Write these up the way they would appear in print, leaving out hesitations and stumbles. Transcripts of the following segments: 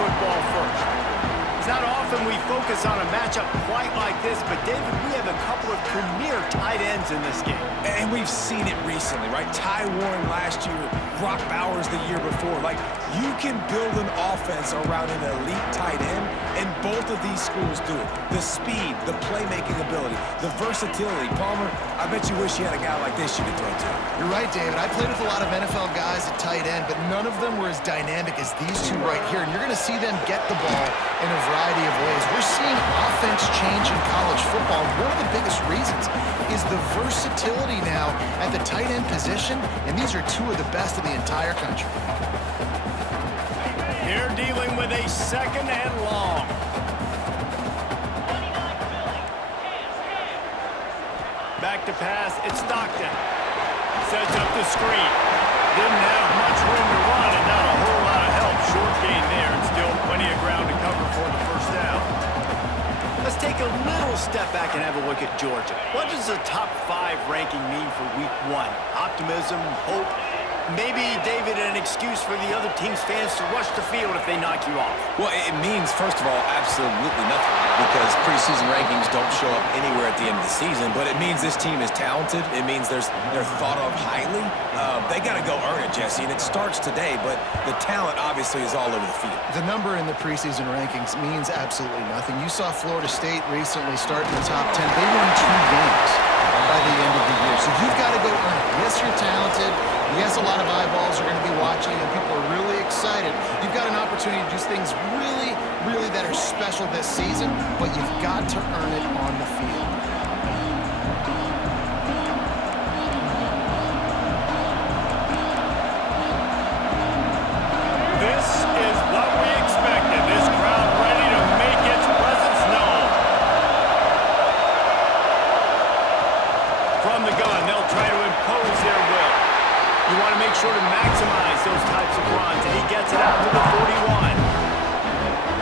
football first. It's not often we focus on a matchup quite like this, but David, we have a couple of premier tight ends in this game. And we've seen it recently, right? Ty Warren last year, Brock Bowers the year before. Like, you can build an offense around an elite tight end, and both of these schools do it. The speed, the playmaking ability, the versatility. Palmer, I bet you wish you had a guy like this you could throw to. You're right, David. I played with a lot of NFL guys at tight end, but none of them were as dynamic as these two right here. And you're going to see them get the ball in a variety of ways. We're seeing offense change in college football. One of the biggest reasons is the versatility now at the tight end position, and these are two of the best in the entire country. They're dealing with a second and long. Back to pass, it's Stockton. Sets up the screen. Didn't have much room to run and not a whole lot of help. Short gain there and still plenty of ground to cover for the first down. Let's take a little step back and have a look at Georgia. What does the top 5 ranking mean for week 1? Optimism, hope, maybe, David, an excuse for the other team's fans to rush the field if they knock you off. Well, it means, first of all, absolutely nothing, because preseason rankings don't show up anywhere at the end of the season, but it means this team is talented. It means they're thought of highly. They got to go earn it, Jesse, and it starts today, but the talent obviously is all over the field. The number in the preseason rankings means absolutely nothing. You saw Florida State recently start in the top 10. They won 2 games by the end of the year, so you've got to go earn it. Yes, you're talented. Yes, a lot of eyeballs are going to be watching, and people are really excited. You've got an opportunity to do things really, really that are special this season, but you've got to earn it on the field. This is what we expected. This crowd ready to make its presence known. From the gun, they'll try to impose their will. You want to make sure to maximize those types of runs, and he gets it out to the 41.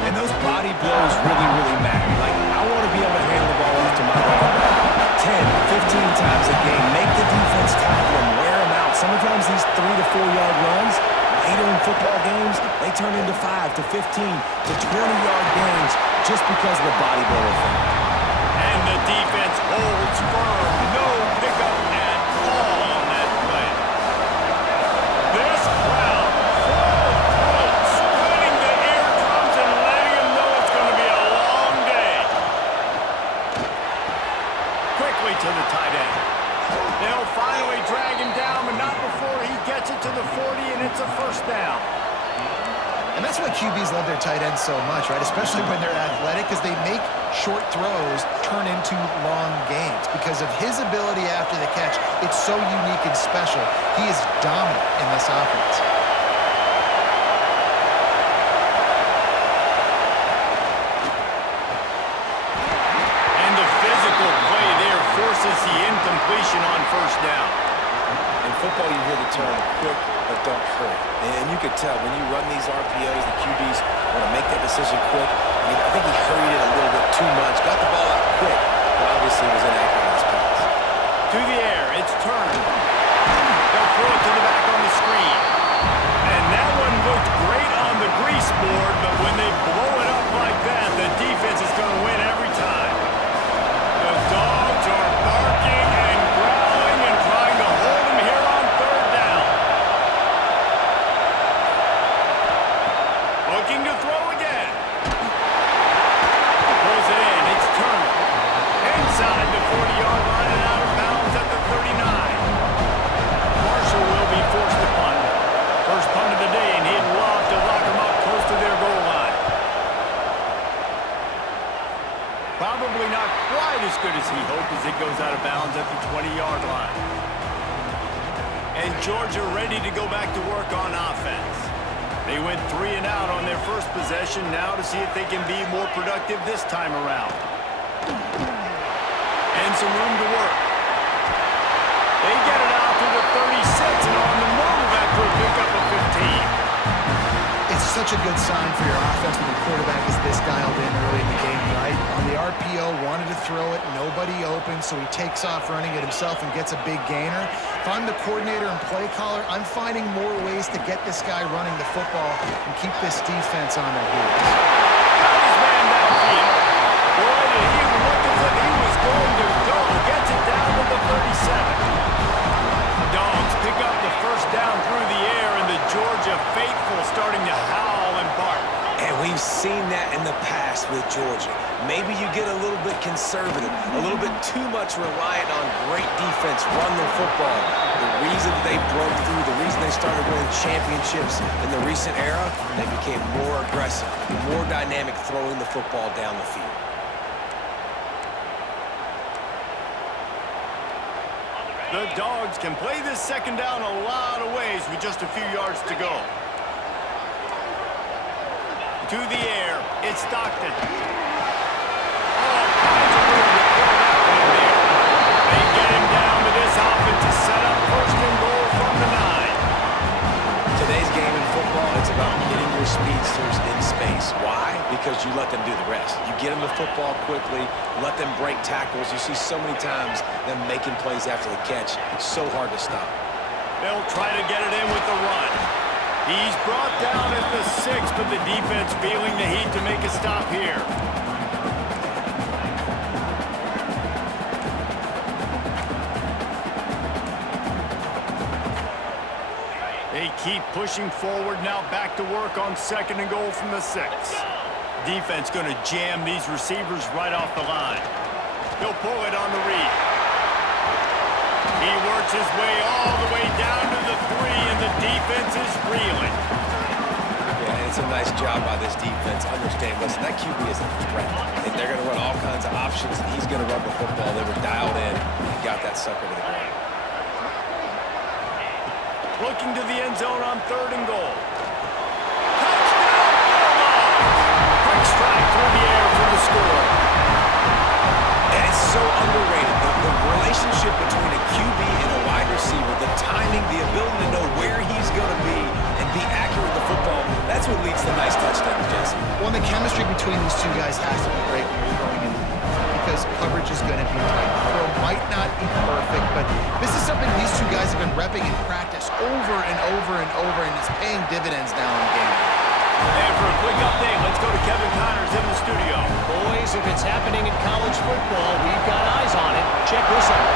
And those body blows really, really matter. Like, I want to be able to hand the ball off to my running back 10, 15 times a game. Make the defense tackle them, wear them out. Sometimes these 3 to 4 yard runs, later in football games, they turn into 5 to 15 to 20-yard gains just because of the body blow effect. And the defense holds firm. No pickup at all on that play. This crowd full throat, splitting the eardrums and letting them know it's going to be a long day. Quickly to the tight end. They'll finally drag him down, but not before he gets it to the 40, and it's a first down. And that's why QBs love their tight ends so much, right? Especially when they're athletic, because they make short throws turn into long gains. Because of his ability after the catch, it's so unique and special. He is dominant in this offense. And the physical play there forces the incompletion on first down. In football, you hear the term quick but don't hurry. And you could tell when you run these RPOs, the QBs want to make that decision quick. I think he hurried it a little bit too much, got the ball out quick, but obviously was inaccurate in his pass. To the air, it's turned. They'll throw it to the back on the screen. And that one looked great on the grease board, but when they blow it up like that, the defense is going to win every time. The dogs are barking and growling and trying to hold them here on third down. Looking to throw again. Pulls it in. It's turned. Inside the 40-yard line and out of bounds at the 39. Marshall will be forced to punt. First punt of the day, and he'd love to lock them up close to their goal line. Probably not quite as good as he hoped as it goes out of bounds at the 20-yard line. And Georgia ready to go back to work on offense. They went 3 and out on their first possession, now to see if they can be more productive this time around. And some room to work. They get it out to the 36 and on the move after a pickup of 15. It's such a good sign for your offense when the quarterback is this dialed in early in the game, right? On the RPO, wanted to throw it, nobody open, motion, so he takes off running it himself and gets a big gainer. If I'm the coordinator and play caller, I'm finding more ways to get this guy running the football and keep this defense on their heels. Got his man downfield. Boy, did he look as if he was going to go. Gets it down to the 37. Dogs pick up the first down through the air, and the Georgia faithful starting to howl and bark. And we've seen that in the past with Georgia. Maybe you get a little bit conservative, a little bit too much reliant on great defense, run the football. The reason they broke through, the reason they started winning championships in the recent era, they became more aggressive, more dynamic throwing the football down the field. The Dogs can play this second down a lot of ways with just a few yards to go. To the air, it's Stockton. All kinds of room to throw that one in there. They get him down to this offense to set up first and goal from the 9. Today's game in football, it's about getting your speedsters in space. Why? Because you let them do the rest. You get them the football quickly, let them break tackles. You see so many times them making plays after the catch. It's so hard to stop. They'll try to get it in with the run. He's brought down at the 6, but the defense feeling the heat to make a stop here. They keep pushing forward, now back to work on second and goal from the 6. Defense going to jam these receivers right off the line. He'll pull it on the read. He works his way all the way down to the 3, and the defense is reeling. Yeah, it's a nice job by this defense. Understand, listen, that QB is a threat. And they're going to run all kinds of options, and he's going to run the football. They were dialed in and got that sucker to the ground. Looking to the end zone on third and goal. Touchdown, Bulldogs! Quick strike through the air for the score. And it's so underrated. The relationship between a QB and a wide receiver, the timing, the ability to know where he's going to be and be accurate with the football, that's what leads to nice touchdowns, Jesse. Well, the chemistry between these two guys has to be great when you're going into because coverage is going to be tight. The throw might not be perfect, but this is something these two guys have been repping in practice over and over and over, and it's paying dividends now in game. And for a quick update, let's go to Kevin Connors in the studio. Boys, if it's happening in college football, we've got eyes on it. Check this out.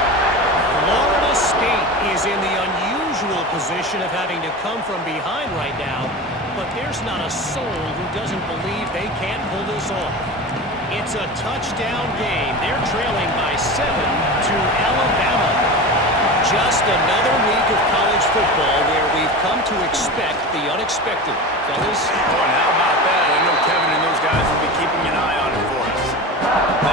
Florida State is in the unusual position of having to come from behind right now, but there's not a soul who doesn't believe they can't pull this off. It's a touchdown game. They're trailing by 7 to Alabama. Just another week of college football where we've come to expect the unexpected. Fellas? Oh, and how about that? I know Kevin and those guys will be keeping an eye on it for us.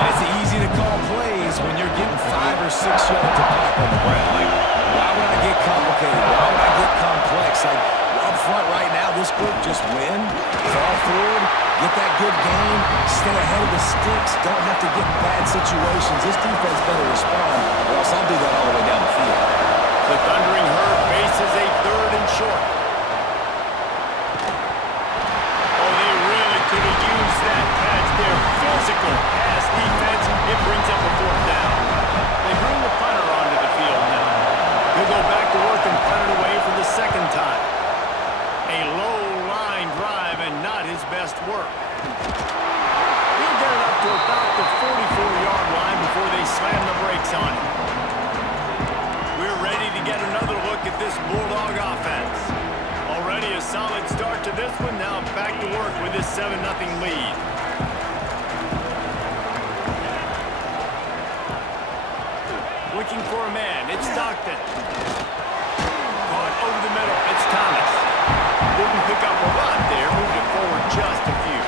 And it's easy to call plays when you're getting 5 or 6 yards of pop on the ground. Like, why would I get complicated? Why would I get complex? Like, up front right now, this group just win, fall forward, get that good game, stay ahead of the sticks, don't have to get in bad situations. This defense better respond, or else I'll do that all the way down the field. The Thundering Herd faces a third and short. Oh, they really could have used that catch there. Physical pass defense. It brings up a fourth down. They bring the punter onto the field now. He'll go back to work and punt it away for the second time. A low line drive and not his best work. He'll get it up to about the 44-yard line before they slam the brakes on it. We're ready to get another look at this Bulldog offense. Already a solid start to this one. Now back to work with this 7-0 lead. Looking for a man. It's Stockton. Caught over the middle. It's Thomas. Didn't pick up a lot there. Moved it forward just a few.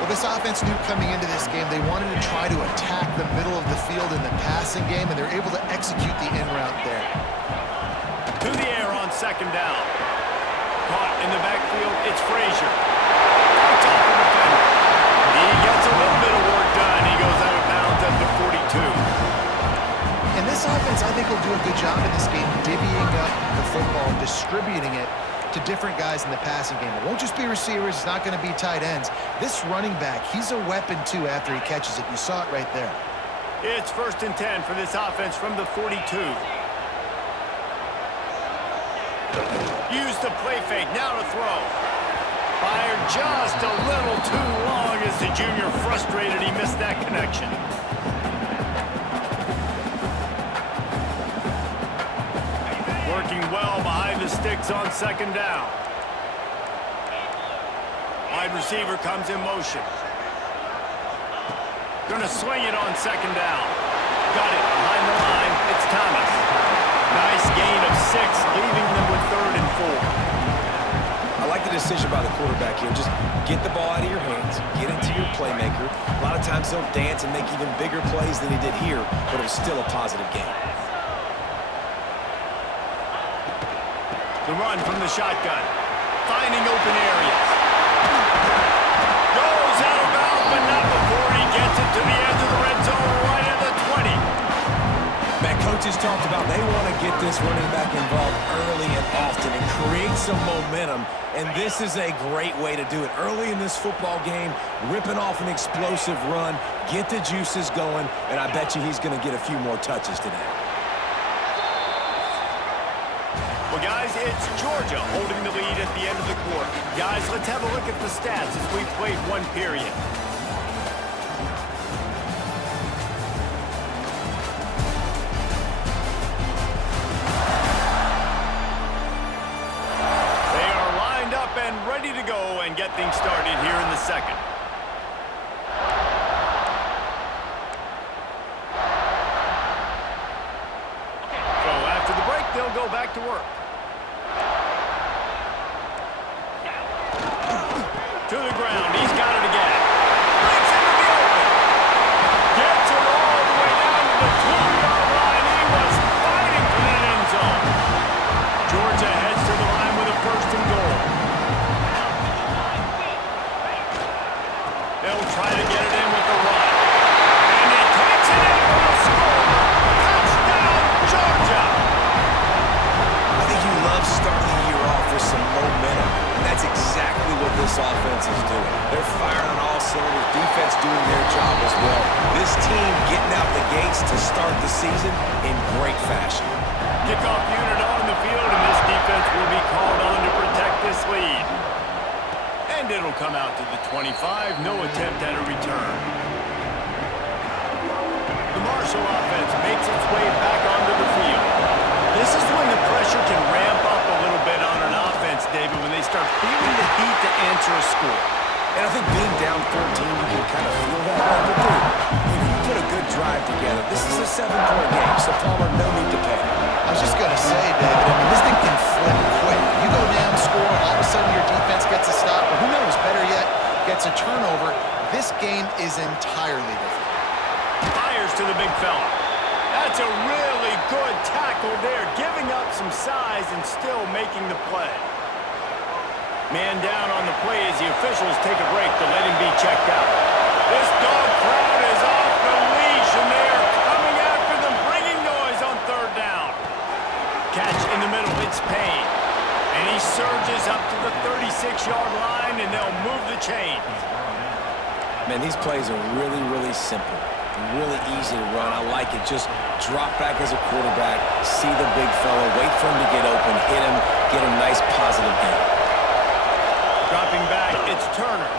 Well, this offense knew coming into this game they wanted to try to attack the middle of the field in the passing game, and they're able to execute the in route there. To the air on second down. Caught in the backfield. It's Frazier. Fights off the defender. He gets a little bit of work done. He goes out of bounds at the 42. And this offense, I think, will do a good job in this game divvying up the football, distributing it to different guys in the passing game. It won't just be receivers. It's not going to be tight ends. This running back, he's a weapon, too, after he catches it. You saw it right there. It's 1st and 10 for this offense from the 42. Use the play fake, now to throw. Fired just a little too long as the junior frustrated he missed that connection. Working well behind the sticks on 2nd down. Wide receiver comes in motion. Gonna swing it on 2nd down. Got it behind the line. It's Thomas. Nice gain of 6, leaving them with 3rd and 4. I like the decision by the quarterback here. Just get the ball out of your hands, get it to your playmaker. A lot of times he'll dance and make even bigger plays than he did here, but it was still a positive game. The run from the shotgun. Finding open areas. Goes out of bounds, but not before he gets it to the edge of the red zone right at the 20. Man, coaches talked about they want to get this running back involved early and often and create some momentum, and this is a great way to do it. Early in this football game, ripping off an explosive run, get the juices going, and I bet you he's going to get a few more touches today. Well, guys, it's Georgia holding the lead at the end of the quarter. Guys, let's have a look at the stats as we played 1 period. They are lined up and ready to go and get things started here in the 2nd. So after the break, they'll go back to work. To the ground, he's got it again. Breaks into the open. Gets it all the way down to the 2-yard line. He was fighting for that end zone. Georgia heads to the line with a 1st and goal. They'll try to get it in with the run. And he takes it in for the score. Touchdown, Georgia! I think you love starting the year off with some momentum, and that's exactly what this offense is doing. They're firing on all cylinders, defense doing their job as well. This team getting out the gates to start the season in great fashion. Kickoff unit on the field, and this defense will be called on to protect this lead. And it'll come out to the 25, no attempt at a return. The Marshall offense makes its way back onto the field. This is when the pressure can ramp up a little bit on an offense, David, when they start feeling the heat to answer a score. And I think being down 14, you can kind of feel that. But dude, if you put a good drive together, this is a 7-point game, so Palmer, no need to panic. I was just going to say, David, I mean, this thing can flip quick. You go down, score, all of a sudden your defense gets a stop, or who knows, better yet, gets a turnover. This game is entirely different. Fires to the big fella. That's a really good tackle there, giving up some size and still making the play. Man down on the play as the officials take a break to let him be checked out. This dog crowd is off the leash, and they are coming after them, bringing noise on 3rd down. Catch in the middle, it's Payne. And he surges up to the 36-yard line, and they'll move the chains. Man, these plays are really, really simple. Really easy to run. I like it. Just drop back as a quarterback, see the big fella, wait for him to get open, hit him, get a nice positive gain. Dropping back, it's Turner.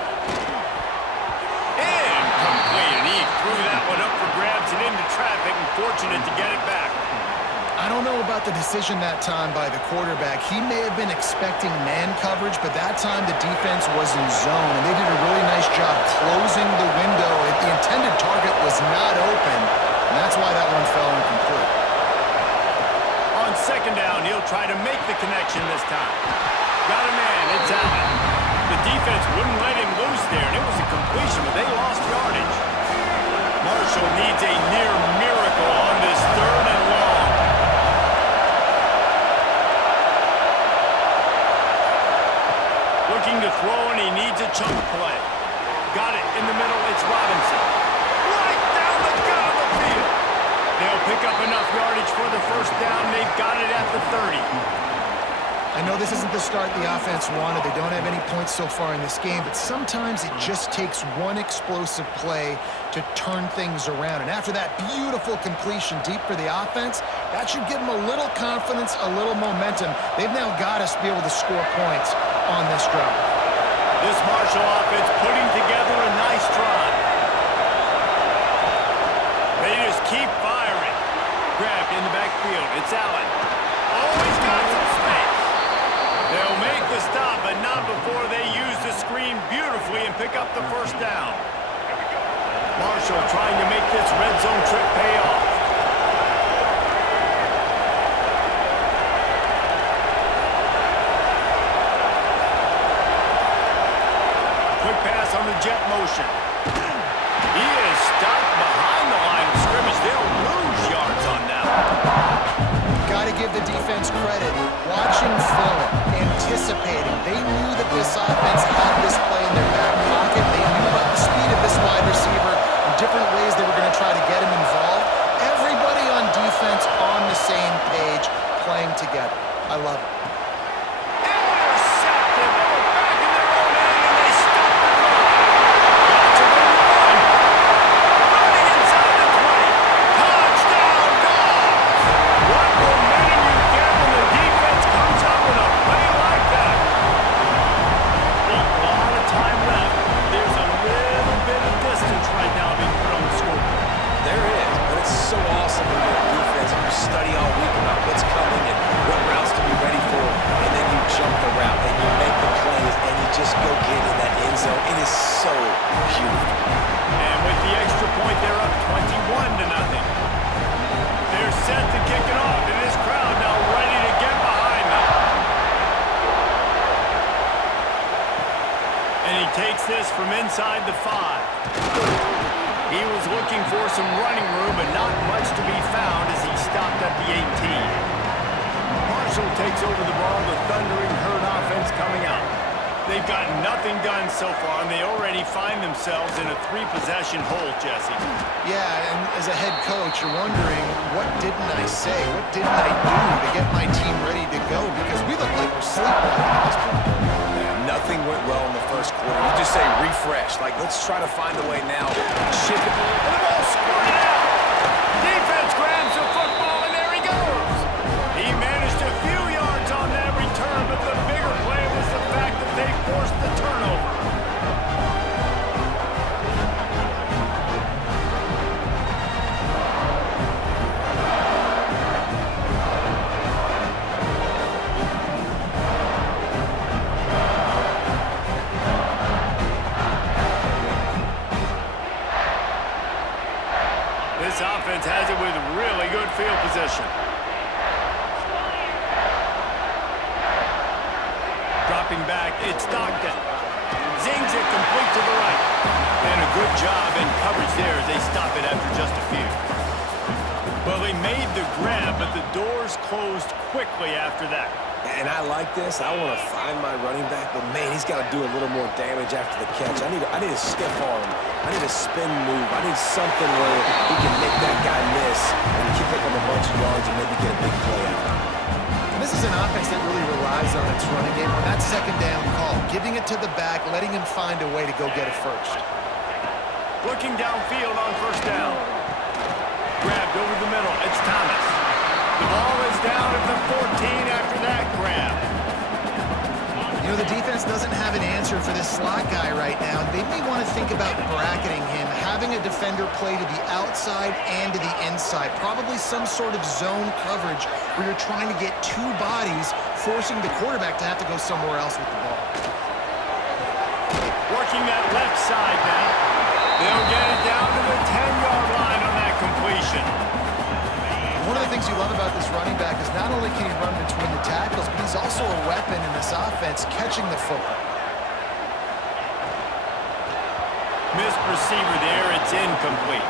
Incomplete, and he threw that one up for grabs and into traffic, and fortunate to get it back. I don't know about the decision that time by the quarterback. He may have been expecting man coverage, but that time the defense was in zone, and they did a really nice job closing the window. The intended target was not open, and that's why that one fell incomplete. On 2nd down, he'll try to make the connection this time. Got a man, it's Allen. The defense wouldn't let him loose there, and it was a completion, but they lost yardage. Marshall needs a near miracle on this 3rd and long. Looking to throw, and he needs a chunk play. Got it in the middle, it's Robinson. Right down the gut of the field. They'll pick up enough yardage for the 1st down. They've got it at the 30. I know this isn't the start the offense wanted. They don't have any points so far in this game, but sometimes it just takes one explosive play to turn things around. And after that beautiful completion deep for the offense, that should give them a little confidence, a little momentum. They've now got us to be able to score points on this drive. This Marshall offense putting together a nice drive. They just keep firing. Grabbed in the backfield. It's Allen. Always got some space. They'll make the stop, but not before they use the screen beautifully and pick up the first down. Marshall trying to make this red zone trip pay off. Quick pass on the jet motion. He is stopped behind the line of scrimmage. They'll lose yards on that one. Got to give the defense credit. Watching film, anticipating. They knew that this offense had this play in their back pocket. They knew about the speed of this wide receiver and different ways they were going to try to get him involved. Everybody on defense on the same page, playing together. I love it. Intercepted. They were back in their own end, and they stopped the run. Got to the run. Running inside the 20. Touchdown, Dogs. What momentum you get when the defense comes up with a play like that. A lot of time left. There's a little bit of distance right now being put on the scoreboard. There is, but it's so awesome when you're a defense and you study all week about what's coming and what routes to be ready for, and then you jump the route and you make the plays and you just go get in that end zone. It is so beautiful. And with the extra point, they're up 21-0. They're set to kick it off, and this crowd now ready to get behind them. And he takes this from inside the 5. He was looking for some running room, but not much to be found as he stopped at the 18. Marshall takes over the ball, the thundering herd offense coming out. They've got nothing done so far, and they already find themselves in a 3-possession hole, Jesse. Yeah, and as a head coach, you're wondering, what didn't I say? What didn't I do to get my team ready to go? Because we look like we're sleepwalking at this point. Nothing went well in the first quarter. You just say refresh. Like, let's try to find a way now. Ship it. And the ball squirted out. Defense grabs the football, and there he goes. He managed a few yards on that return, but the bigger play was the fact that they forced the turnover. This offense has it with really good field position. Dropping back, it's Stockton. Zings it complete to the right. And a good job in coverage there as they stop it after just a few. Well, they made the grab, but the doors closed quickly after that. And I like this. I want to find my running back, but man, he's got to do a little more damage after the catch. I need a stiff arm. I need a spin move. I need something where he can make that guy miss and pick up a bunch of yards and maybe get a big play out of it. This is an offense that really relies on its running game on that second down call, giving it to the back, letting him find a way to go get it first. Looking downfield on first down. Grabbed over the middle. It's Thomas. The ball is down at the 14 after that grab. You know, the defense doesn't have an answer for this slot guy right now. They may want to think about bracketing him, having a defender play to the outside and to the inside. Probably some sort of zone coverage where you're trying to get two bodies, forcing the quarterback to have to go somewhere else with the ball. Working that left side now. They'll get it down to the 10-yard line on that completion. One of the things you love about this running back is not only can he run between the tackles, but he's also a weapon in this offense, catching the football. Missed receiver there, it's incomplete.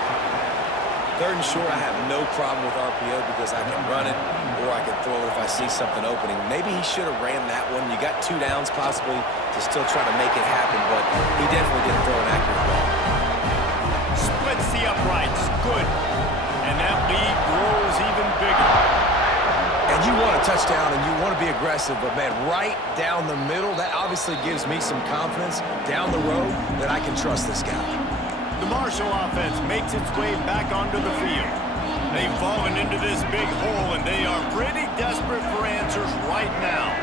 Third and short, I have no problem with RPO because I can run it or I can throw it if I see something opening. Maybe he should have ran that one. You got 2 downs possibly to still try to make it happen, but he definitely didn't throw an accurate ball. Splits the uprights, good. And that lead grows even bigger. And you want to touchdown and you want to be aggressive, but man, right down the middle, that obviously gives me some confidence down the road that I can trust this guy. The Marshall offense makes its way back onto the field. They've fallen into this big hole, and they are pretty desperate for answers right now.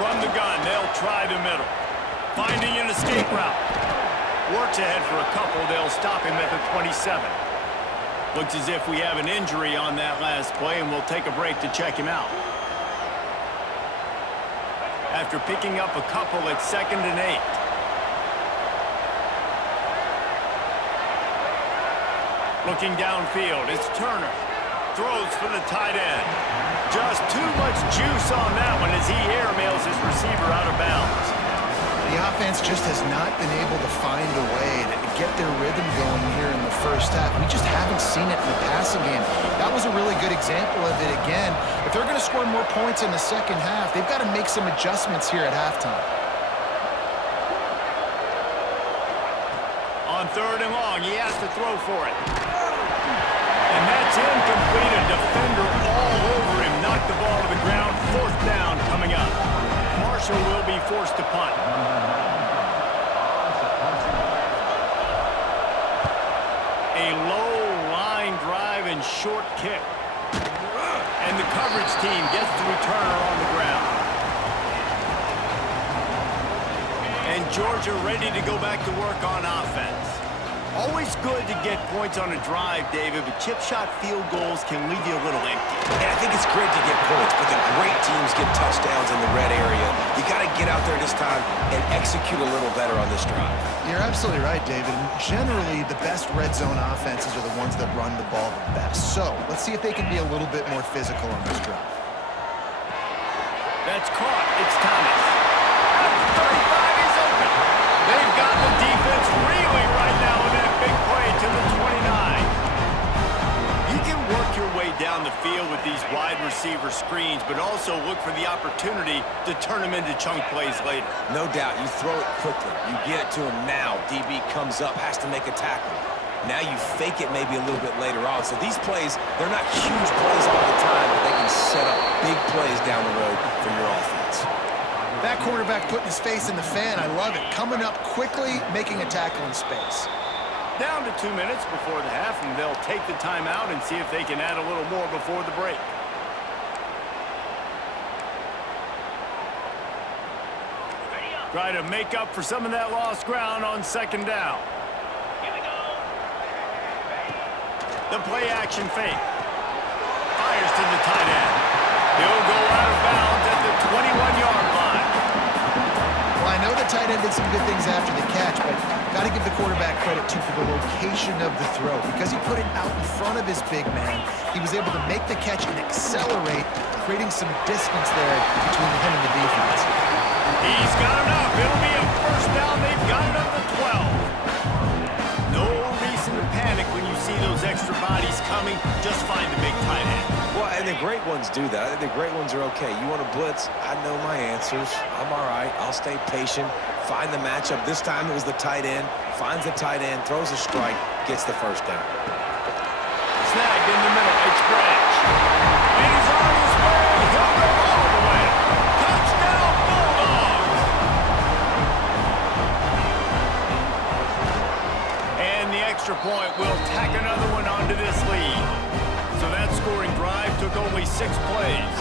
From the gun, they'll try the middle. Finding an escape route. Works ahead for a couple. They'll stop him at the 27. Looks as if we have an injury on that last play, and we'll take a break to check him out. After picking up a couple at 2nd and 8. Looking downfield, it's Turner. Throws for the tight end. Just too much juice on that one as he airmails his receiver out of bounds. The offense just has not been able to find a way to get their rhythm going here in the first half. We just haven't seen it in the passing game. That was a really good example of it again. If they're going to score more points in the second half, they've got to make some adjustments here at halftime. On 3rd and long, he has to throw for it. And that's incomplete. A defender all over him. Knocked the ball to the ground. 4th down coming up. Marshall will be forced to punt. A low line drive and short kick. And the coverage team gets the returner on the ground. And Georgia ready to go back to work on offense. Always good to get points on a drive, David, but chip shot field goals can leave you a little empty. And I think it's great to get points, but the great teams get touchdowns in the red area. You got to get out there this time and execute a little better on this drive. You're absolutely right, David. Generally, the best red zone offenses are the ones that run the ball the best. So let's see if they can be a little bit more physical on this drive. That's caught. It's Thomas. At the 35, he's open. They've got the defense reeling right now with that big play to the 29. You can work your way down the field with these wide receiver screens, but also look for the opportunity to turn them into chunk plays later. No doubt, you throw it quickly. You get it to him now. DB comes up, has to make a tackle. Now you fake it maybe a little bit later on. So these plays, they're not huge plays all the time, but they can set up big plays down the road for your offense. That quarterback putting his face in the fan, I love it. Coming up quickly, making a tackle in space. Down to 2 minutes before the half, and they'll take the timeout and see if they can add a little more before the break. Try to make up for some of that lost ground on 2nd down. The play action fake. Fires to the tight end. He'll go out of bounds at the 21-yard line. Well, I know the tight end did some good things after the catch, but got to give the quarterback credit, too, for the location of the throw. Because he put it out in front of his big man, he was able to make the catch and accelerate, creating some distance there between him and the defense. He's got enough. It'll be a 1st down. They've got it up to 12. No reason to panic when you see those extra bodies coming. Just find the big tight end. Well, and the great ones do that. I think the great ones are okay. You want to blitz? I know my answers. I'm all right. I'll stay patient. Find the matchup. This time it was the tight end. Finds the tight end, throws a strike, gets the 1st down. Snagged in the middle. It's Branch. And he's on his way. He'll go all the way. Touchdown, Bulldogs. And the extra point will tack another one onto this lead. So that scoring drive took only 6 plays.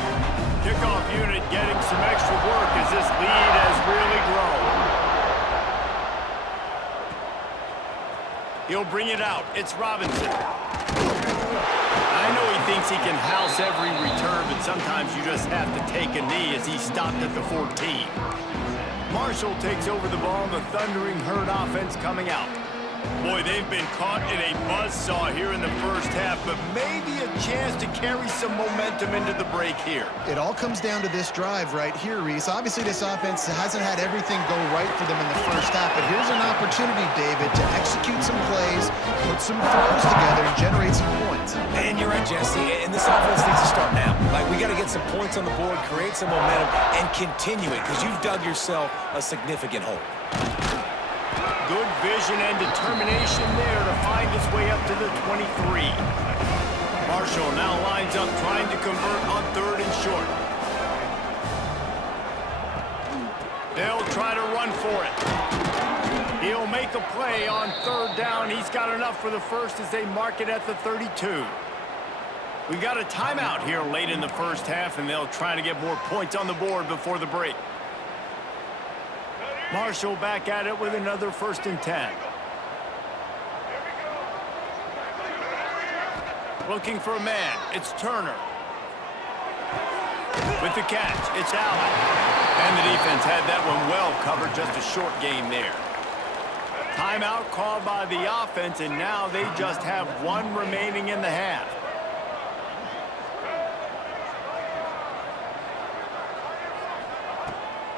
Kickoff unit getting some extra work as this lead has really grown. He'll bring it out. It's Robinson. I know he thinks he can house every return, but sometimes you just have to take a knee as he's stopped at the 14. Marshall takes over the ball. The thundering herd offense coming out. Boy, they've been caught in a buzzsaw here in the first half, but maybe a chance to carry some momentum into the break here. It all comes down to this drive right here, Reese. Obviously, this offense hasn't had everything go right for them in the first half, but here's an opportunity, David, to execute some plays, put some throws together, and generate some points. And you're right, Jesse, and this offense needs to start now. Like, we got to get some points on the board, create some momentum, and continue it, because you've dug yourself a significant hole. Good vision and determination there to find his way up to the 23. Marshall now lines up trying to convert on 3rd and short. They'll try to run for it. He'll make a play on 3rd down. He's got enough for the first as they mark it at the 32. We've got a timeout here late in the first half, and they'll try to get more points on the board before the break. Marshall back at it with another 1st and 10. Looking for a man. It's Turner. With the catch, it's Allen. And the defense had that one well covered, just a short game there. Timeout called by the offense, and now they just have 1 remaining in the half.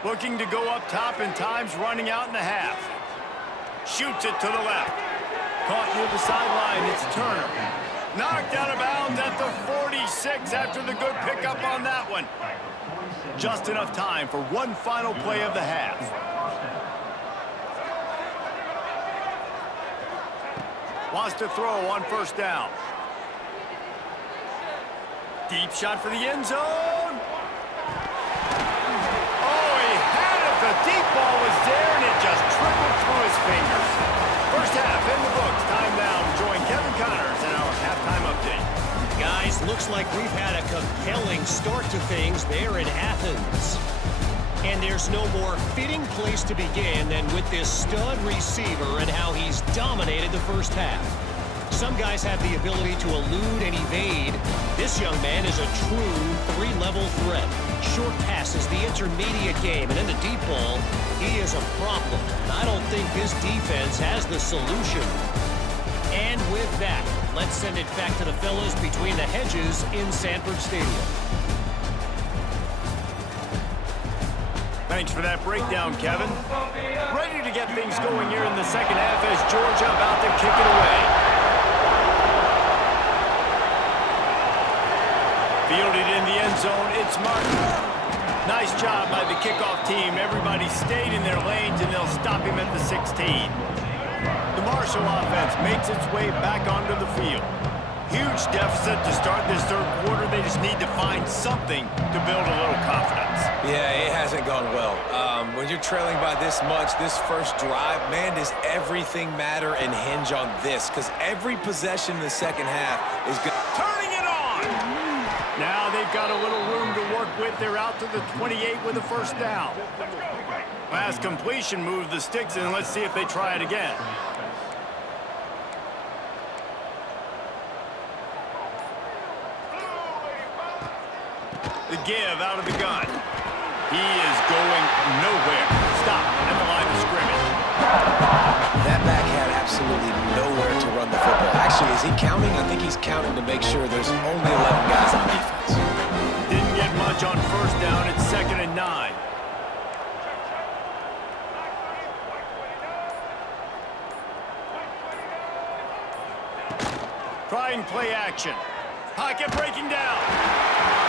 Looking to go up top, and time's running out in the half. Shoots it to the left. Caught near the sideline, it's Turner. Knocked out of bounds at the 46 after the good pickup on that one. Just enough time for one final play of the half. Wants to throw on 1st down. Deep shot for the end zone. Oh, he had it. The deep ball was there, and it just trickled through his fingers. First half in the books. Time now to join Kevin Connors in our halftime update. Guys, looks like we've had a compelling start to things there in Athens. And there's no more fitting place to begin than with this stud receiver and how he's dominated the first half. Some guys have the ability to elude and evade. This young man is a true 3-level threat. Short passes, the intermediate game, and in the deep ball, he is a problem. And I don't think this defense has the solution. And with that, let's send it back to the fellas between the hedges in Sanford Stadium. Thanks for that breakdown, Kevin. Ready to get things going here in the second half as Georgia about to kick it away. Fielded in the end zone, it's Martin. Nice job by the kickoff team. Everybody stayed in their lanes, and they'll stop him at the 16. The Marshall offense makes its way back onto the field. Huge deficit to start this 3rd quarter. They just need to find something to build a little confidence. Yeah, it hasn't gone well. When you're trailing by this much, this first drive, man, does everything matter and hinge on this? Because every possession in the second half is good. Turning it on! Now they've got a little room to work with. They're out to the 28 with a 1st down. Last completion moved the sticks in. Let's see if they try it again. The give out of the gun. He is going nowhere. Stop at the line of scrimmage. That back had absolutely nowhere to run the football. Actually, is he counting? I think he's counting to make sure there's only 11 guys on defense. Didn't get much on 1st down. It's 2nd and 9. Trying play action. Pocket breaking down.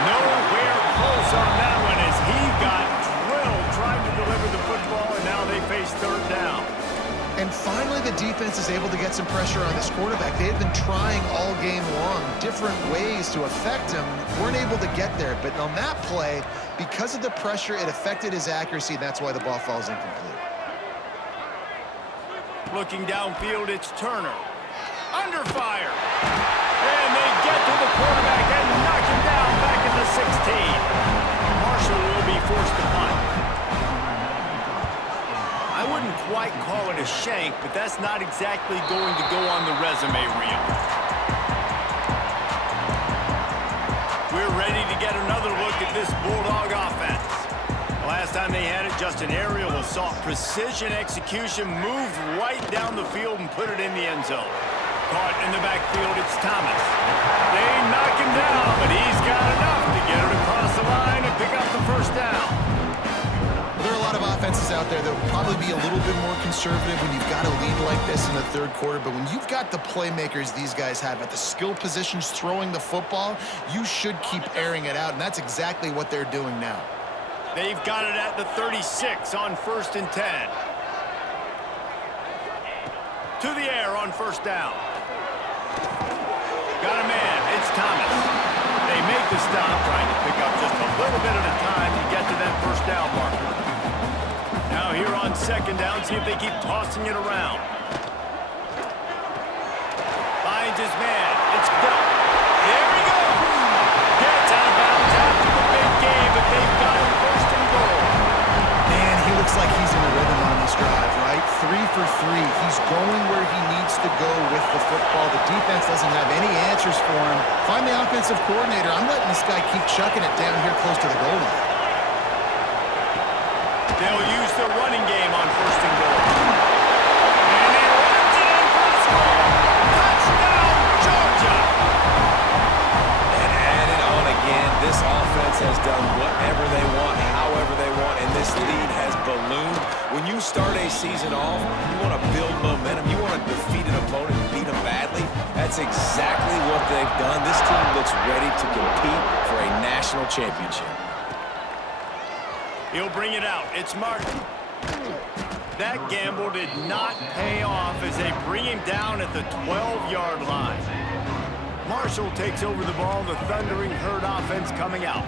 Nowhere close on that one as he got drilled trying to deliver the football, and now they face 3rd down. And finally, the defense is able to get some pressure on this quarterback. They had been trying all game long different ways to affect him. Weren't able to get there. But on that play, because of the pressure, it affected his accuracy. And that's why the ball falls incomplete. Looking downfield, it's Turner. Under fire. And they get to the quarterback and knock him down back at the 16. Marshall will be forced to punt. I wouldn't quite call it a shank, but that's not exactly going to go on the resume reel. We're ready to get another look at this Bulldog offense. Last time they had it, just an aerial assault. Precision execution, moved right down the field and put it in the end zone. Caught in the backfield, it's Thomas. They knock him down, but he's got enough to get it across the line and pick up the 1st down. There are a lot of offenses out there that will probably be a little bit more conservative when you've got a lead like this in the 3rd quarter. But when you've got the playmakers these guys have at the skill positions throwing the football, you should keep airing it out, and that's exactly what they're doing now. They've got it at the 36 on 1st and 10. To the air on 1st down. Got a man. It's Thomas. the stop, trying to pick up just a little bit at a time to get to that first down marker. Now here on second down, see if they keep tossing it around. Finds his man. It's done. There he goes. Gets out of bounds after the big game, but they've got him first and goal. Man, he looks like he's in a rhythm on this drive, right? 3 for 3. He's going where he needs to go with the football. The defense doesn't have any answers for him. Find the offensive coordinator. I'm letting this guy keep chucking it down here close to the goal line. They'll use the running game on first and goal. And he runs it in for the score. Touchdown, Georgia! And add it on again. This offense has done whatever they want, however they want, and this lead has ballooned. When you start a season off, you want to build momentum. You want to defeat an opponent and beat them badly. That's exactly what they've done. This team looks ready to compete for a national championship. He'll bring it out. It's Martin. That gamble did not pay off as they bring him down at the 12-yard line. Marshall takes over the ball, the Thundering Herd offense coming out.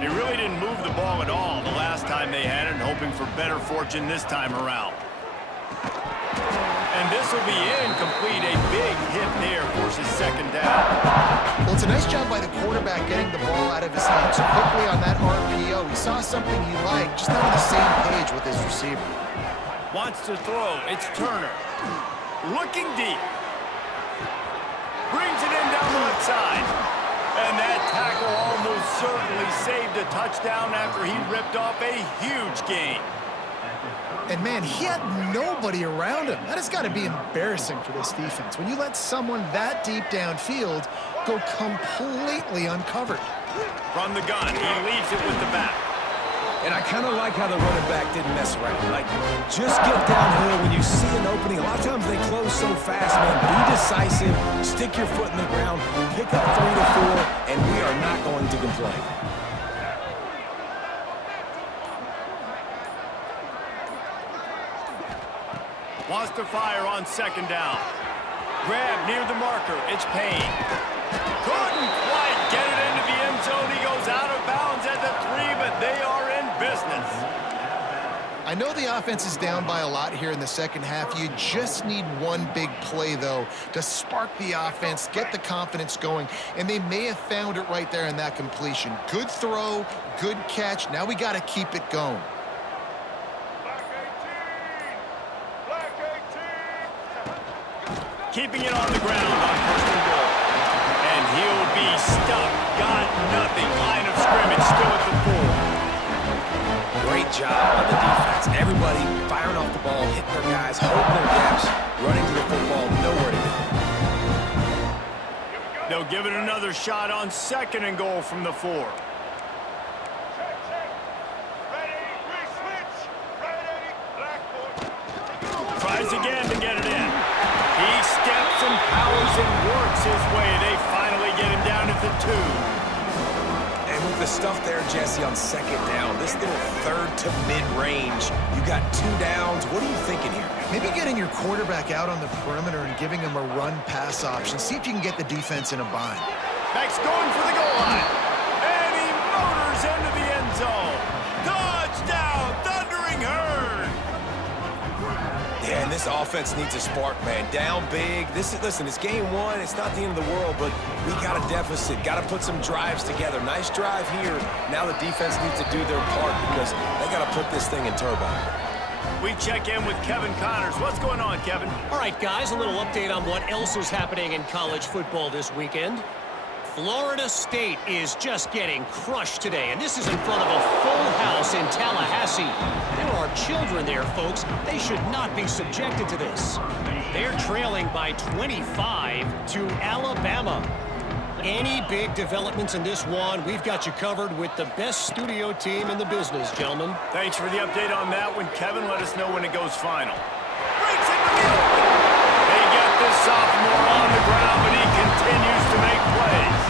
They really didn't move the ball at all the last time they had it, hoping for better fortune this time around. And this will be incomplete. A big hit there forces second down. Well, it's a nice job by the quarterback getting the ball out of his hands so quickly on that RPO. He saw something he liked, just not on the same page with his receiver. Wants to throw. It's Turner. Looking deep. Brings it in down the left side. And that tackle almost certainly saved a touchdown after he ripped off a huge gain. And, man, he had nobody around him. That has got to be embarrassing for this defense. When you let someone that deep downfield go completely uncovered. From the gun, he leaves it with the back. And I kind of like how the running back didn't mess around. Like, just get downhill when you see an opening. A lot of times they close so fast, man. Be decisive, stick your foot in the ground, pick up 3 to 4, and we are not going to complain. Wants to fire on second down. Grab near the marker. It's Payne. Couldn't quite get it into the end zone. He goes out of bounds at the 3, but they are in business. I know the offense is down by a lot here in the second half. You just need one big play, though, to spark the offense, get the confidence going, and they may have found it right there in that completion. Good throw, good catch. Now we got to keep it going. Keeping it on the ground on first and goal. And he'll be stuck. Got nothing. Line of scrimmage still at the 4. Great job on the defense. Everybody firing off the ball, hitting their guys, holding their gaps, running to the football, nowhere to go. They'll give it another shot on second and goal from the 4. Tries again to get it in. He steps and powers and works his way. They finally get him down at the 2. And with the stuff there, Jesse, on second down, this little third to mid-range, you got 2 downs. What are you thinking here? Maybe getting your quarterback out on the perimeter and giving him a run-pass option. See if you can get the defense in a bind. Max going for the goal line. And he motors into the end zone. Touchdown, Thundering Herd. Yeah, and this offense needs a spark, man. Down big. Listen, it's game 1. It's not the end of the world, but we got a deficit. Got to put some drives together. Nice drive here. Now the defense needs to do their part because they got to put this thing in turbo. We check in with Kevin Connors. What's going on, Kevin? All right, guys, a little update on what else is happening in college football this weekend. Florida State is just getting crushed today, and this is in front of a full house in Tallahassee. There are children there, folks. They should not be subjected to this. They're trailing by 25 to Alabama. Any big developments in this one, we've got you covered with the best studio team in the business, gentlemen. Thanks for the update on that one, Kevin. Let us know when it goes final. Breaks into the open. They get this sophomore on the ground, but he continues to make plays.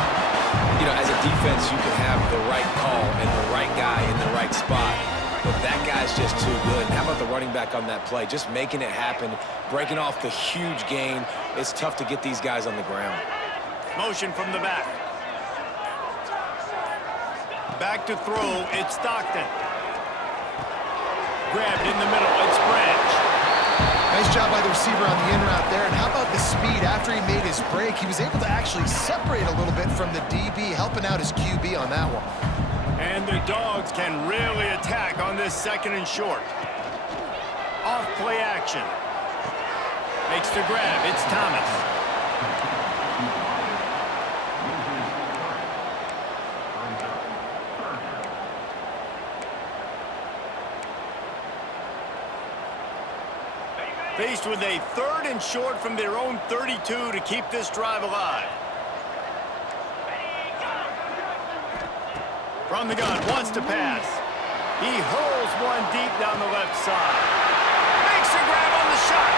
You know, as a defense, you can have the right call and the right guy in the right spot. But that guy's just too good. How about the running back on that play? Just making it happen, breaking off the huge gain. It's tough to get these guys on the ground. Motion from the back. back to throw. It's Stockton. Grabbed in the middle. It's Branch. Nice job by the receiver on the in route there. And how about the speed? After he made his break, he was able to actually separate a little bit from the DB, helping out his QB on that one. And the Dogs can really attack on this second and short. Off play action. Makes the grab. It's Thomas. Faced with a third and short from their own 32 to keep this drive alive. From the gun, wants to pass. He hurls one deep down the left side. Makes a grab on the shot.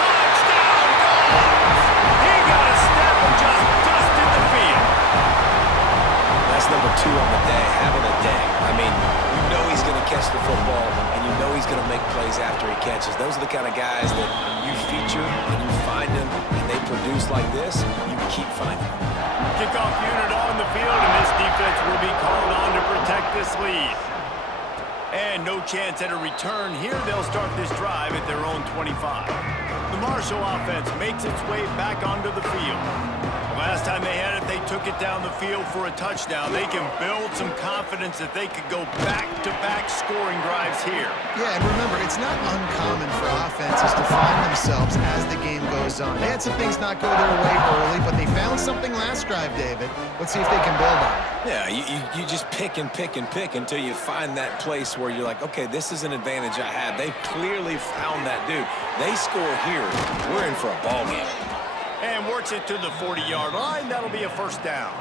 Touchdown, Dogs! He got a step and just dusted the field. That's number 2 on the day, having a day. I mean, you know he's going to catch the football, and you know he's going to make plays after he catches. Those are the kind of guys that you feature and you find them, and they produce like this, you keep finding them. Kickoff unit on the field, and this defense will be called on to protect this lead. And no chance at a return here. They'll start this drive at their own 25. The Marshall offense makes its way back onto the field. Last time they had it, they took it down the field for a touchdown. They can build some confidence that they could go back-to-back scoring drives here. Yeah, and remember, it's not uncommon for offenses to find themselves as the game goes on. They had some things not go their way early, but they found something last drive, David. Let's see if they can build on it. Yeah, you just pick and pick and pick until you find that place where you're like, okay, this is an advantage I have. They clearly found that dude. They score here, we're in for a ball game. And works it to the 40-yard line. That'll be a first down.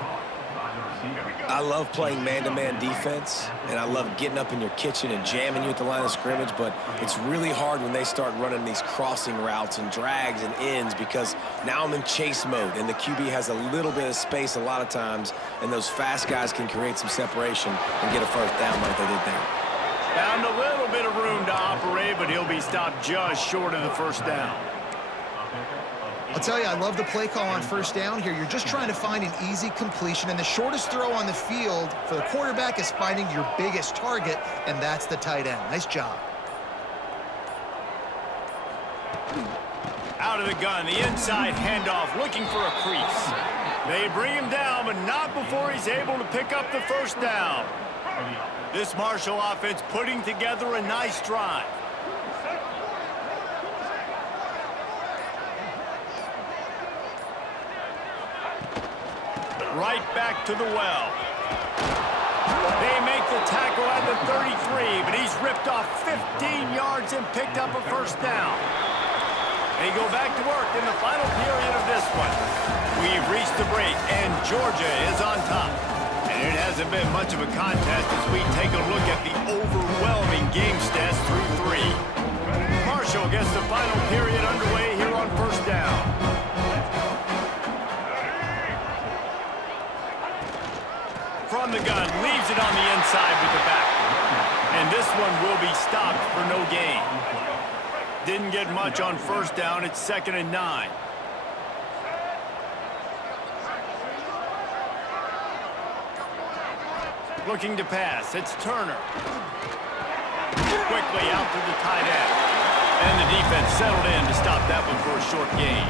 I love playing man-to-man defense, and I love getting up in your kitchen and jamming you at the line of scrimmage, but it's really hard when they start running these crossing routes and drags and ends because now I'm in chase mode, and the QB has a little bit of space a lot of times, and those fast guys can create some separation and get a first down like they did there. Found a little bit of room to operate, but he'll be stopped just short of the first down. I'll tell you, I love the play call on first down here. You're just trying to find an easy completion, and the shortest throw on the field for the quarterback is finding your biggest target, and that's the tight end. Nice job. Out of the gun, the inside handoff, looking for a crease. They bring him down, but not before he's able to pick up the first down. This Marshall offense putting together a nice drive. Right back to the well. They make the tackle at the 33, but he's ripped off 15 yards and picked up a first down. They go back to work in the final period of this one. We've reached the break, and Georgia is on top. And it hasn't been much of a contest as we take a look at the overwhelming game stats through 3. Marshall gets the final period underway here on first down. From the gun, leaves it on the inside with the back. And this one will be stopped for no gain. Didn't get much on first down. It's 2nd and 9. Looking to pass. It's Turner. Quickly out to the tight end. And the defense settled in to stop that one for a short gain.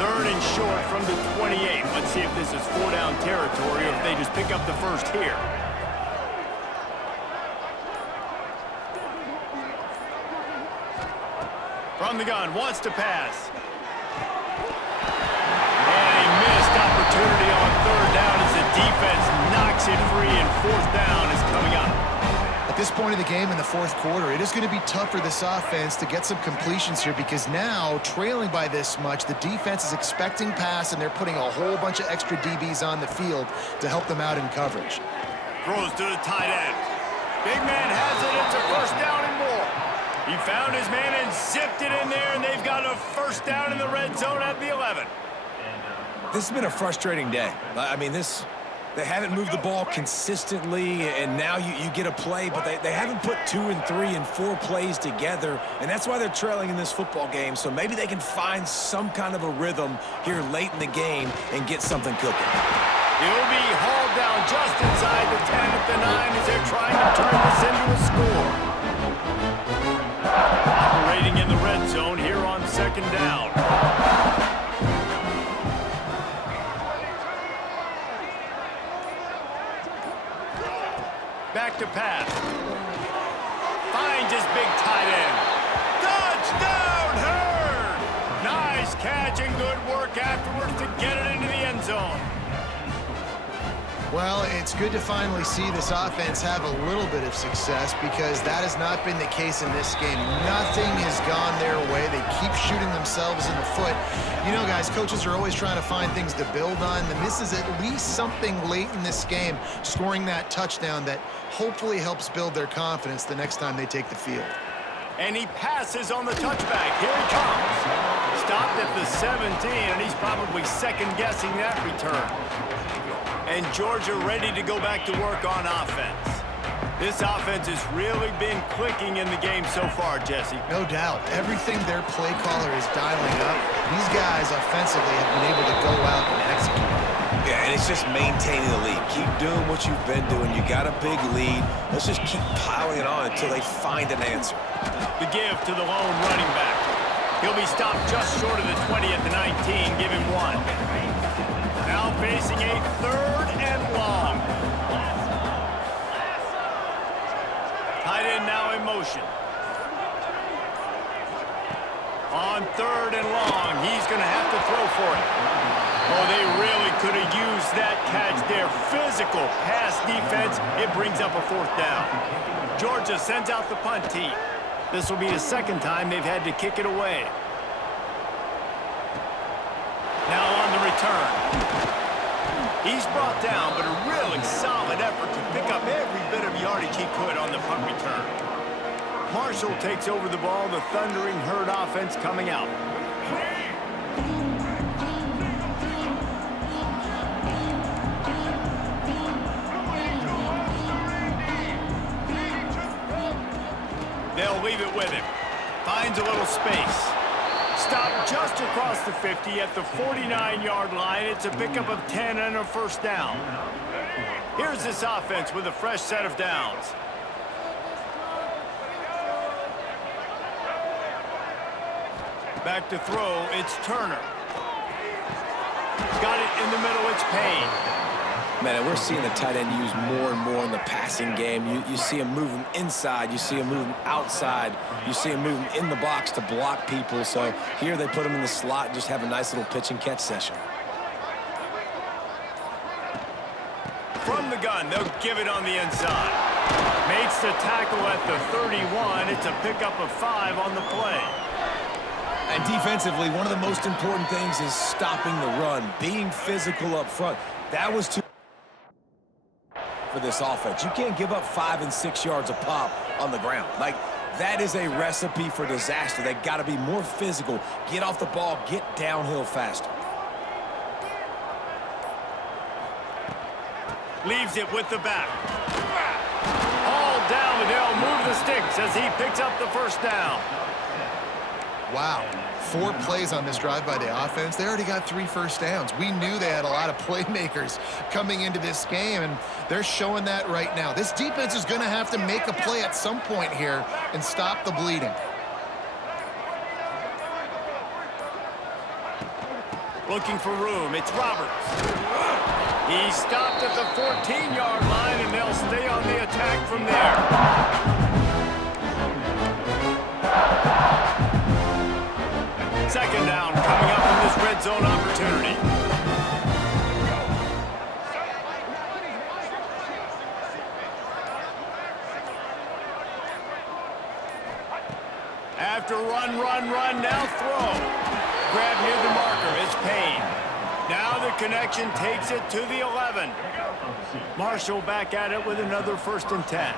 3rd and short from the 28. Let's see if this is 4-down territory or if they just pick up the first here. From the gun, wants to pass. And a missed opportunity on 3rd down as the defense knocks it free, and 4th down is coming up. At this point of the game in the 4th quarter, it is going to be tough for this offense to get some completions here because now, trailing by this much, the defense is expecting pass, and they're putting a whole bunch of extra DBs on the field to help them out in coverage. Throws to the tight end. Big man has it. It's a first down and more. He found his man and zipped it in there, and they've got a first down in the red zone at the 11. This has been a frustrating day. I mean, they haven't moved the ball consistently, and now you get a play, but they haven't put 2 and 3 and 4 plays together, and that's why they're trailing in this football game. So maybe they can find some kind of a rhythm here late in the game and get something cooking. He'll be hauled down just inside the 10 at the 9 as they're trying to turn this into a score. Operating in the red zone here on second down. Back to pass. Finds his big tight end. Touchdown, Hurd! Nice catch and good work afterwards to get it into the end zone. Well, it's good to finally see this offense have a little bit of success because that has not been the case in this game. Nothing has gone their way. They keep shooting themselves in the foot. You know, guys, coaches are always trying to find things to build on, and this is at least something late in this game, scoring that touchdown that hopefully helps build their confidence the next time they take the field. And he passes on the touchback. Here he comes. Stopped at the 17, and he's probably second-guessing that return. And Georgia ready to go back to work on offense. This offense has really been clicking in the game so far, Jesse. No doubt. Everything their play caller is dialing up, these guys offensively have been able to go out and execute. Yeah, and it's just maintaining the lead. Keep doing what you've been doing. You got a big lead. Let's just keep piling it on until they find an answer. The give to the lone running back. He'll be stopped just short of the 20 at the 19. Give him 1. Now facing a 3rd and long. Tight end now in motion. On 3rd and long, he's going to have to throw for it. Oh, they really could have used that catch there. Physical pass defense. It brings up a 4th down. Georgia sends out the punt team. This will be the 2nd time they've had to kick it away. Now on the return. He's brought down, but a really solid effort to pick up every bit of yardage he could on the punt return. Marshall takes over the ball, the thundering Herd offense coming out. They'll leave it with him. Finds a little space. Stopped just across the 50 at the 49-yard line. It's a pickup of 10 and a 1st down. Here's this offense with a fresh set of downs. Back to throw, it's Turner. Got it in the middle, it's Payne. Man, and we're seeing the tight end used more and more in the passing game. You see him moving inside. You see him moving outside. You see him moving in the box to block people. So here they put him in the slot and just have a nice little pitch and catch session. From the gun, they'll give it on the inside. Makes the tackle at the 31. It's a pickup of 5 on the play. And defensively, one of the most important things is stopping the run, being physical up front. That was too for this offense. You can't give up 5 and 6 yards a pop on the ground. Like, that is a recipe for disaster. They've got to be more physical, get off the ball, get downhill faster. Leaves it with the back. Hauled down, but they'll move the sticks as he picks up the 1st down. Wow. 4 plays on this drive by the offense. They already got 3 first downs. We knew they had a lot of playmakers coming into this game, and they're showing that right now. This defense is going to have to make a play at some point here and stop the bleeding. Looking for room, it's Roberts. He stopped at the 14-yard line, and they'll stay on the attack from there. Second down coming up in this red zone opportunity. After run, now throw. Grab near the marker, it's Payne. Now the connection takes it to the 11. Marshall back at it with another 1st and 10.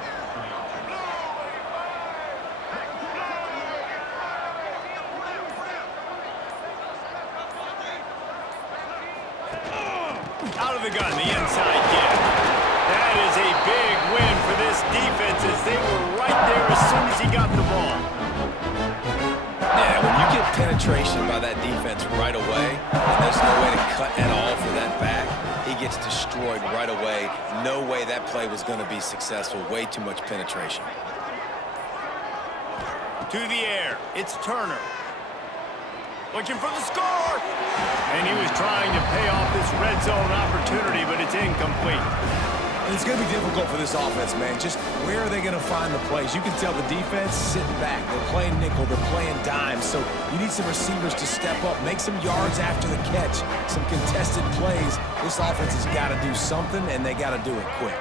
Out of the gun, the inside give. That is a big win for this defense as they were right there as soon as he got the ball. Yeah, when you get penetration by that defense right away, and there's no way to cut at all for that back, he he gets destroyed right away. No way that play was going to be successful. Way too much penetration. To the air, it's Turner. Looking for the score! And he was trying to pay off this red zone opportunity, but it's incomplete. It's going to be difficult for this offense, man. Just where are they going to find the plays? You can tell the defense sitting back. They're playing nickel. They're playing dime. So you need some receivers to step up, make some yards after the catch, some contested plays. This offense has got to do something, and they got to do it quick.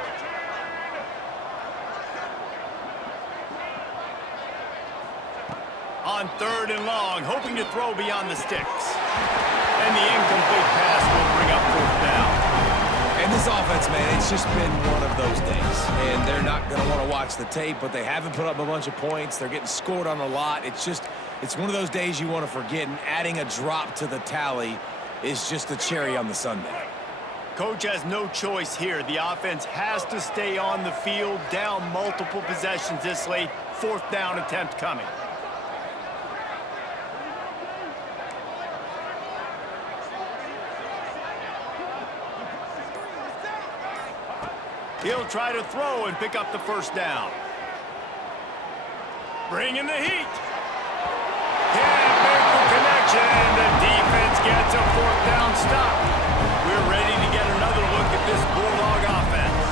On 3rd and long, hoping to throw beyond the sticks. And the incomplete pass will bring up 4th down. And this offense, man, it's just been one of those days. And they're not going to want to watch the tape, but they haven't put up a bunch of points. They're getting scored on a lot. It's one of those days you want to forget, and adding a drop to the tally is just the cherry on the sundae. Coach has no choice here. The offense has to stay on the field, down multiple possessions this late. 4th down attempt coming. He'll try to throw and pick up the 1st down. Bring in the heat. Can't make the connection, and the defense gets a 4th down stop. We're ready to get another look at this Bulldog offense.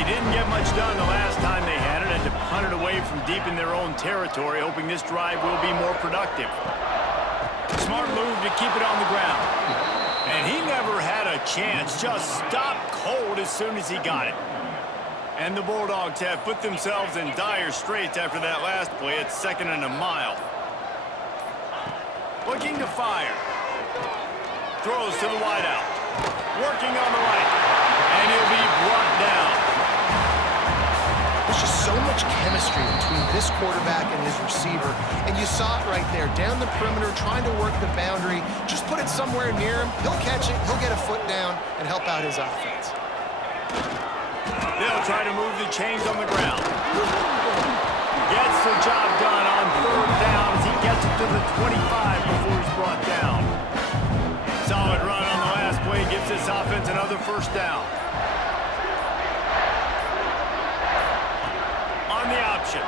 They didn't get much done the last time they had it, and to punt it away from deep in their own territory, hoping this drive will be more productive. Smart move to keep it on the ground. And he never had a chance, just stopped cold as soon as he got it. And the Bulldogs have put themselves in dire straits after that last play. It's 2nd and a mile. Looking to fire. Throws to the wideout. Working on the right. And he'll be brought down. There's just so much chemistry between this quarterback and his receiver. And you saw it right there, down the perimeter, trying to work the boundary. Just put it somewhere near him. He'll catch it. He'll get a foot down and help out his offense. They'll try to move the chains on the ground. Gets the job done on 3rd down as he gets it to the 25 before he's brought down. Solid run on the last play. Gives this offense another 1st down. On the option.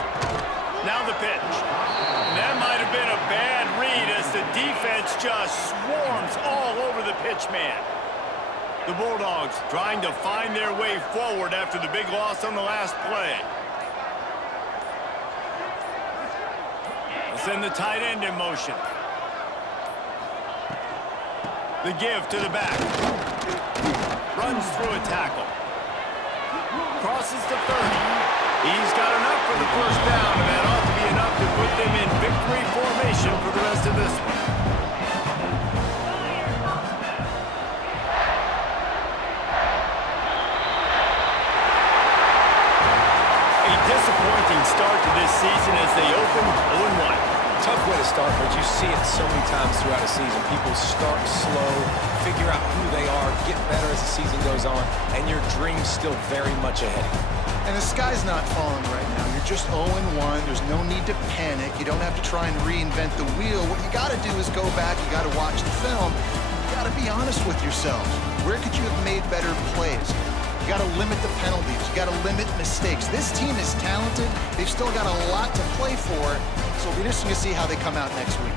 Now the pitch. And that might have been a bad read as the defense just swarms all over the pitch man. The Bulldogs trying to find their way forward after the big loss on the last play. They'll send the tight end in motion. The give to the back. Runs through a tackle. Crosses the 30. He's got enough for the 1st down, and that ought to be enough to put them in victory formation for the rest of this one. Disappointing start to this season as they open 0-1. Tough way to start, but you see it so many times throughout a season. People start slow, figure out who they are, get better as the season goes on, and your dream's still very much ahead of you. And the sky's not falling right now. You're just 0-1. There's no need to panic. You don't have to try and reinvent the wheel. What you got to do is go back. You got to watch the film. You got to be honest with yourselves. Where could you have made better plays? You got to limit the penalties. You got to limit mistakes. This team is talented. They've still got a lot to play for. So it'll be interesting to see how they come out next week.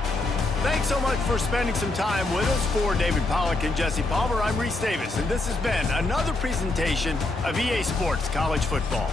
Thanks so much for spending some time with us. For David Pollack and Jesse Palmer, I'm Reese Davis, and this has been another presentation of EA Sports College Football.